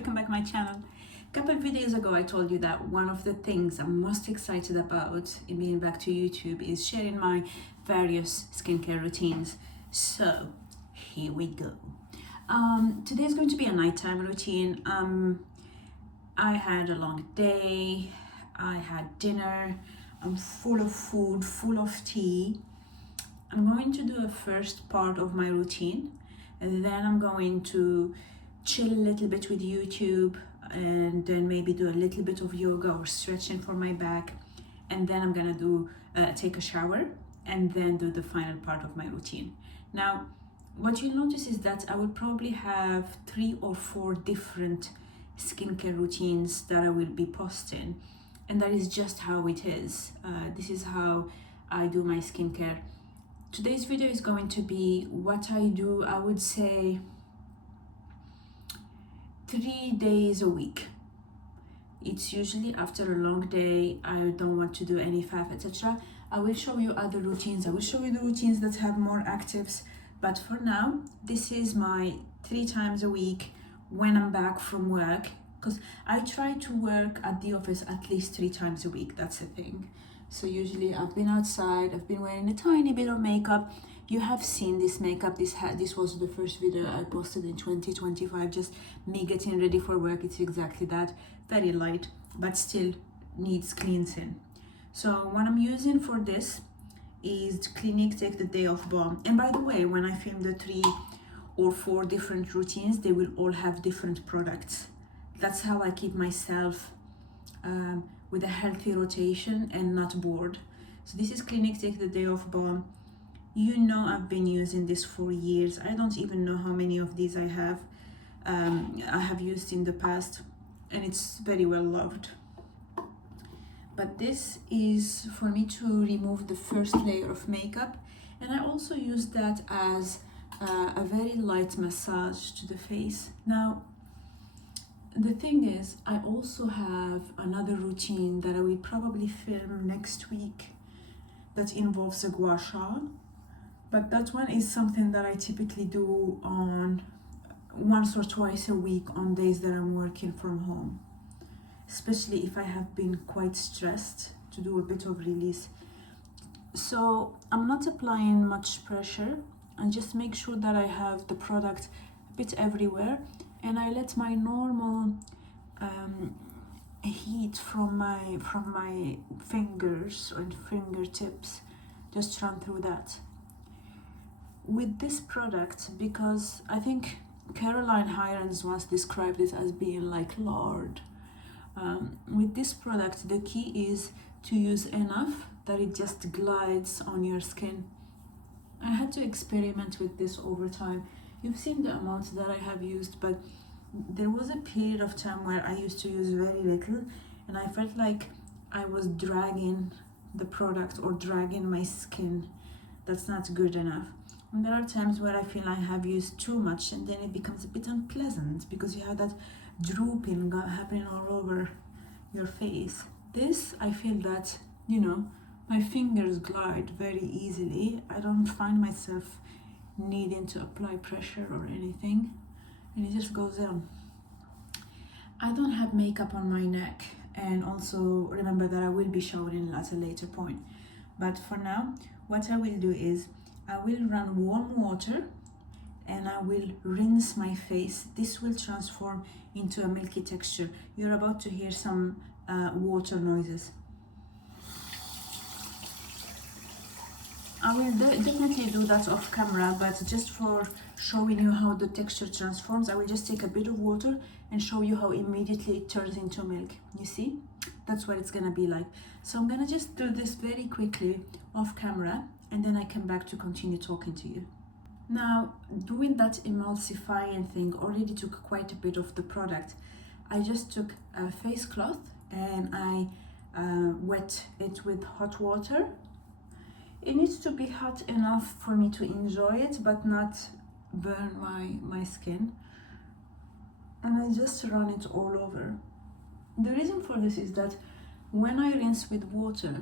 welcome back to my channel. A couple of videos ago I told you that one of the things I'm most excited about in being back to YouTube is sharing my various skincare routines. So here we go. Today is going to be a nighttime routine. I had a long day, I had dinner, I'm full of food, full of tea. I'm going to do a first part of my routine, and then I'm going to chill a little bit with YouTube, and then maybe do a little bit of yoga or stretching for my back, and then I'm gonna do take a shower and then do the final part of my routine. Now what you'll notice is that I will probably have 3 or 4 different skincare routines that I will be posting, and that is just how it is. This is how I do my skincare. Today's video is going to be what I do, I would say 3 days a week. It's usually after a long day, I don't want to do any faff, etc. I will show you other routines, I will show you the routines that have more actives, but for now, this is my 3 times a week when I'm back from work, because I try to work at the office at least 3 times a week, that's the thing. So usually I've been outside, I've been wearing a tiny bit of makeup. You have seen this makeup, this was the first video I posted in 2025, just me getting ready for work. It's exactly that, very light, but still needs cleansing. So what I'm using for this is Clinique Take the Day Off Balm. And by the way, when I film the 3 or 4 different routines, they will all have different products. That's how I keep myself with a healthy rotation and not bored. So this is Clinique Take the Day Off Balm. You know, I've been using this for years. I don't even know how many of these I have used in the past, and it's very well loved. But this is for me to remove the first layer of makeup, and I also use that as a very light massage to the face. Now the thing is, I also have another routine that I will probably film next week that involves a gua sha, but that one is something that I typically do on once or twice a week on days that I'm working from home, especially if I have been quite stressed, to do a bit of release. So I'm not applying much pressure, and just make sure that I have the product a bit everywhere, and I let my normal heat from my fingers and fingertips just run through that. With this product, because I think Caroline Hirons once described it as being like lard, with this product the key is to use enough that it just glides on your skin. I had to experiment with this over time. You've seen the amount that I have used, but there was a period of time where I used to use very little, and I felt like I was dragging the product or dragging my skin. That's not good enough. And there are times where I feel I have used too much, and then it becomes a bit unpleasant because you have that drooping happening all over your face. This, I feel that, you know, my fingers glide very easily. I don't find myself needing to apply pressure or anything, and it just goes on. I don't have makeup on my neck, and also remember that I will be showering at a later point, but for now what I will do is I will run warm water and I will rinse my face. This will transform into a milky texture. You're about to hear some water noises. I will definitely do that off camera, but just for showing you how the texture transforms, I will just take a bit of water and show you how immediately it turns into milk. You see? That's what it's gonna be like. So I'm gonna just do this very quickly off camera, and then I come back to continue talking to you. Now, doing that emulsifying thing already took quite a bit of the product. I just took a face cloth and I wet it with hot water. It needs to be hot enough for me to enjoy it, but not burn my skin. And I just run it all over. The reason for this is that when I rinse with water,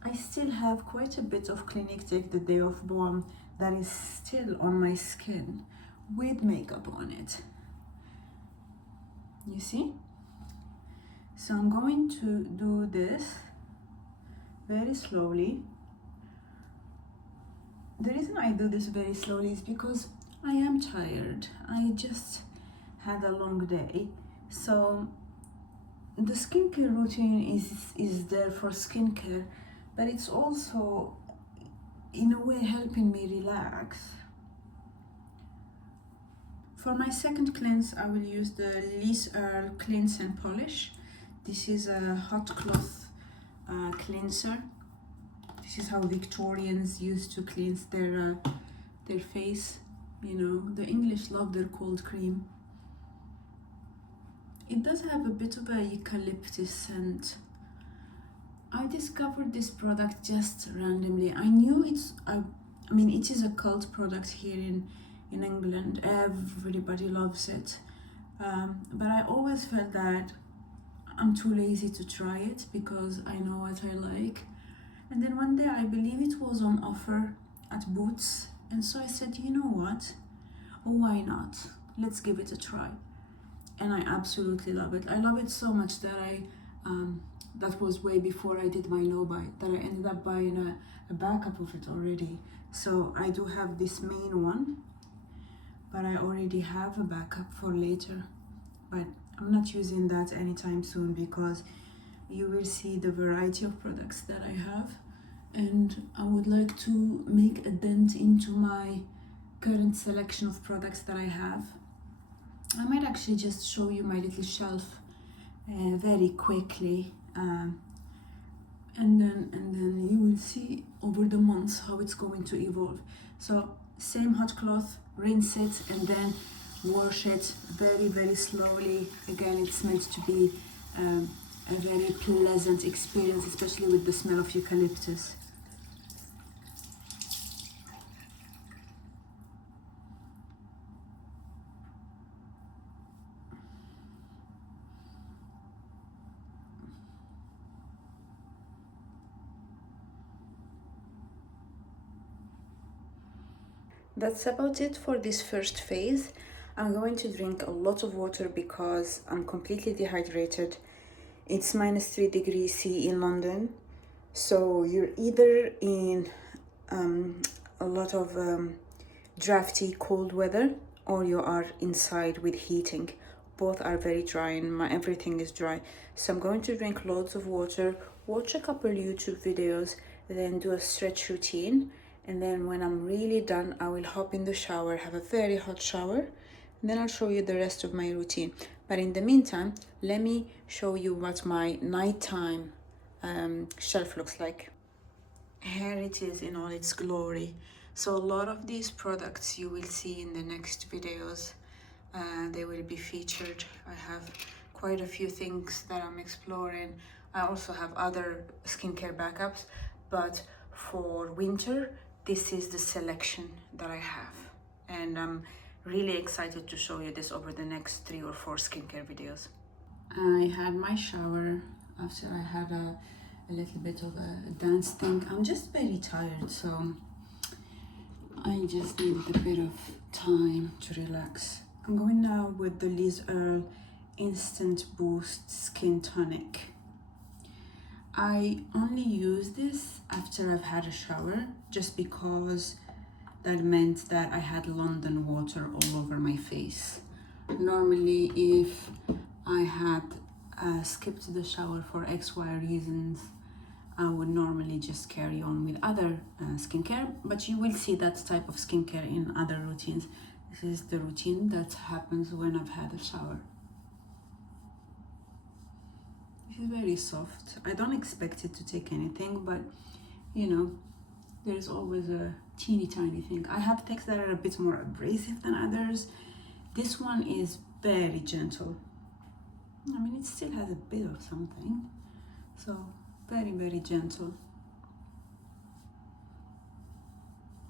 I still have quite a bit of Clinique Take the Day Off Balm that is still on my skin with makeup on it. You see? So I'm going to do this very slowly. The reason I do this very slowly is because I am tired. I just had a long day. So the skincare routine is there for skincare, but it's also in a way helping me relax. For my second cleanse, I will use the Earle Cleanse Polish. This is a hot cloth cleanser. This is how Victorians used to cleanse their face. You know, the English love their cold cream. It does have a bit of a eucalyptus scent. I discovered this product just randomly. I knew I mean, it is a cult product here in England. Everybody loves it. But I always felt that I'm too lazy to try it because I know what I like. And then one day, I believe it was on offer at Boots. And so I said, you know what? Why not? Let's give it a try. And I absolutely love it. I love it so much that that was way before I did my no buy, that I ended up buying a backup of it already. So I do have this main one, but I already have a backup for later. But I'm not using that anytime soon because you will see the variety of products that I have, and I would like to make a dent into my current selection of products that I have. I might actually just show you my little shelf very quickly, and then you will see over the months how it's going to evolve. So same hot cloth, rinse it, and then wash it very, very slowly. Again, it's meant to be a very pleasant experience, especially with the smell of eucalyptus. That's about it for this first phase. I'm going to drink a lot of water because I'm completely dehydrated. It's -3 degrees C in London, so you're either in a lot of drafty cold weather or you are inside with heating. Both are very dry and everything is dry. So I'm going to drink loads of water, watch a couple YouTube videos, then do a stretch routine. And then when I'm really done, I will hop in the shower, have a very hot shower, and then I'll show you the rest of my routine. But in the meantime, let me show you what my nighttime shelf looks like. Here it is in all its glory. So a lot of these products you will see in the next videos. They will be featured. I have quite a few things that I'm exploring. I also have other skincare backups, but for winter, this is the selection that I have. And I'm really excited to show you this over the next 3 or 4 skincare videos. I had my shower after I had a little bit of a dance thing. I'm just very tired, so I just needed a bit of time to relax. I'm going now with the Earle Instant Boost Skin Tonic. I only use this after I've had a shower, just because that meant that I had London water all over my face. Normally, if I had skipped the shower for XY reasons, I would normally just carry on with other skincare, but you will see that type of skincare in other routines. This is the routine that happens when I've had a shower. This is very soft. I don't expect it to take anything, but you know, there's always a teeny tiny thing. I have things that are a bit more abrasive than others. This one is very gentle. I mean, it still has a bit of something, so very, very gentle.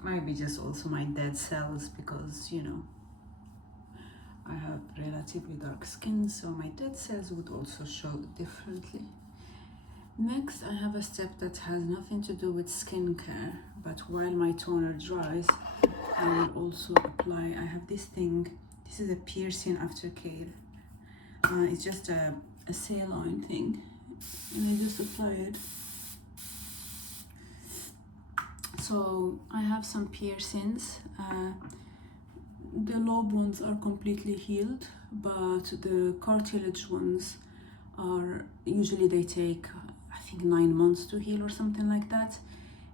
Might be just also my dead cells, because you know, I have relatively dark skin, so my dead cells would also show differently. Next, I have a step that has nothing to do with skincare, but while my toner dries, I will also apply, I have this thing, this is a piercing aftercare. It's just a saline thing, and I just apply it. So I have some piercings. The lobe ones are completely healed, but the cartilage ones are usually, they take I think 9 months to heal or something like that.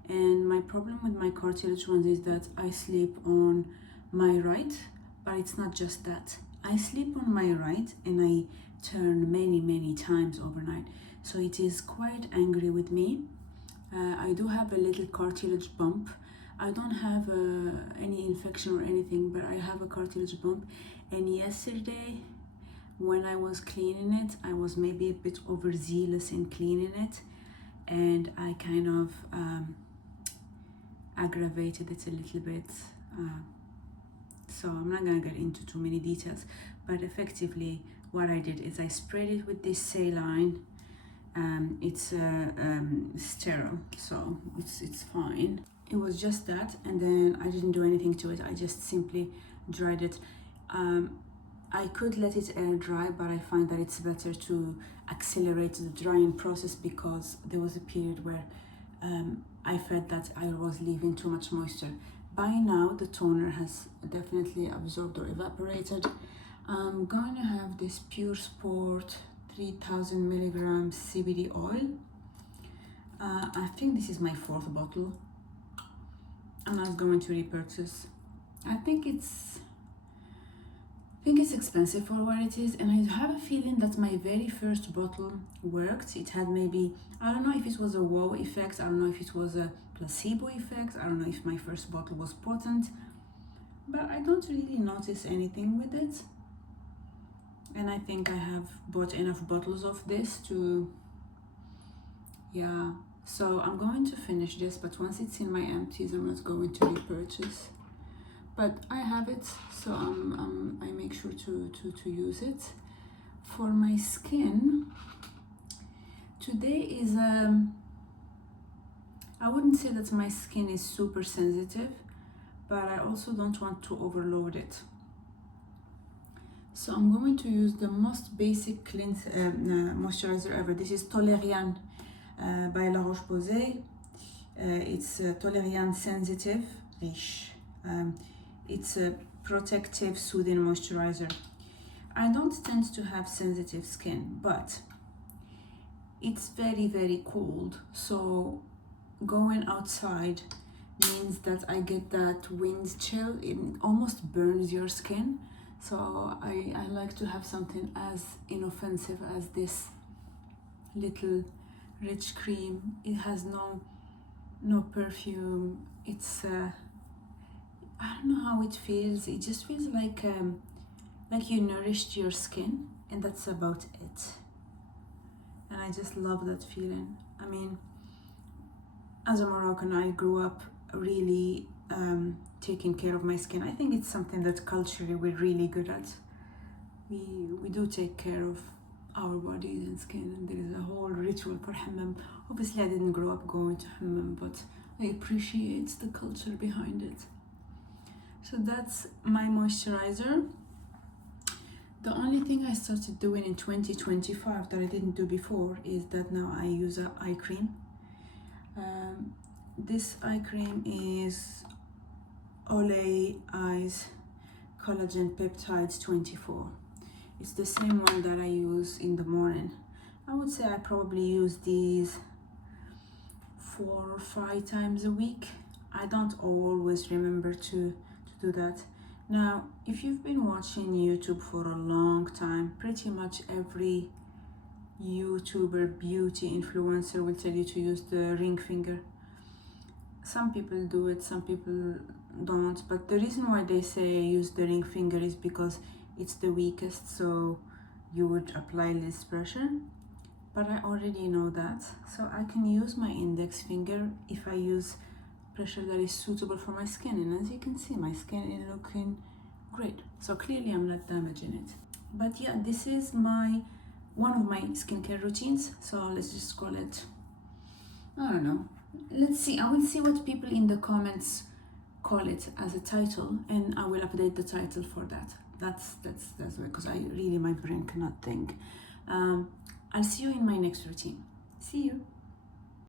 And my problem with my cartilage ones is that I sleep on my right, but it's not just that. I sleep on my right and I turn many times overnight, so it is quite angry with me. I do have a little cartilage bump. I don't have any infection or anything, but I have a cartilage bump. And yesterday when I was cleaning it, I was maybe a bit overzealous in cleaning it, and I kind of aggravated it a little bit. So I'm not gonna get into too many details, but effectively what I did is I sprayed it with this saline. It's sterile, so it's fine. It was just that, and then I didn't do anything to it. I just simply dried it. I could let it air dry, but I find that it's better to accelerate the drying process, because there was a period where I felt that I was leaving too much moisture. By now the toner has definitely absorbed or evaporated. I'm going to have this Pure Sport 3000 milligrams CBD oil. I think this is my 4th bottle, and I was going to repurchase. I think it's expensive for what it is, and I have a feeling that my very first bottle worked. It had maybe, I don't know if it was a wow effect, I don't know if it was a placebo effect, I don't know if my first bottle was potent, but I don't really notice anything with it. And I think I have bought enough bottles of this to, yeah. So I'm going to finish this, but once it's in my empties, I'm not going to repurchase. But I have it, so I make sure to use it. For my skin, today is, I wouldn't say that my skin is super sensitive, but I also don't want to overload it. So I'm going to use the most basic moisturizer ever. This is Toleriane by La Roche Posay. It's Toleriane Sensitive Riche. It's a protective, soothing moisturizer. I don't tend to have sensitive skin, but it's very cold, so going outside means that I get that wind chill. It almost burns your skin, so I like to have something as inoffensive as this little Riche cream. It has no perfume. It's I don't know how it feels. It just feels like you nourished your skin, and that's about it. And I just love that feeling. I mean, as a Moroccan, I grew up really taking care of my skin. I think it's something that culturally we're really good at. We do take care of our bodies and skin, and there is a whole ritual for hammam. Obviously, I didn't grow up going to hammam, but I appreciate the culture behind it. So that's my moisturizer. The only thing I started doing in 2025 that I didn't do before is that now I use an eye cream. This eye cream is Olay Eyes Collagen Peptide 24. It's the same one that I use in the morning. I would say I probably use these 4 or 5 times a week. I don't always remember to do that. Now, if you've been watching YouTube for a long time, pretty much every YouTuber, beauty influencer will tell you to use the ring finger. Some people do it, some people don't, but the reason why they say use the ring finger is because it's the weakest, so you would apply less pressure. But I already know that, so I can use my index finger if I use pressure that is suitable for my skin. And as you can see, my skin is looking great, so clearly I'm not damaging it. But yeah, this is one of my skincare routines, so let's just call it, I don't know, let's see, I will see what people in the comments call it as a title, and I will update the title for that. That's because I really, my brain cannot think. I'll see you in my next routine. See you.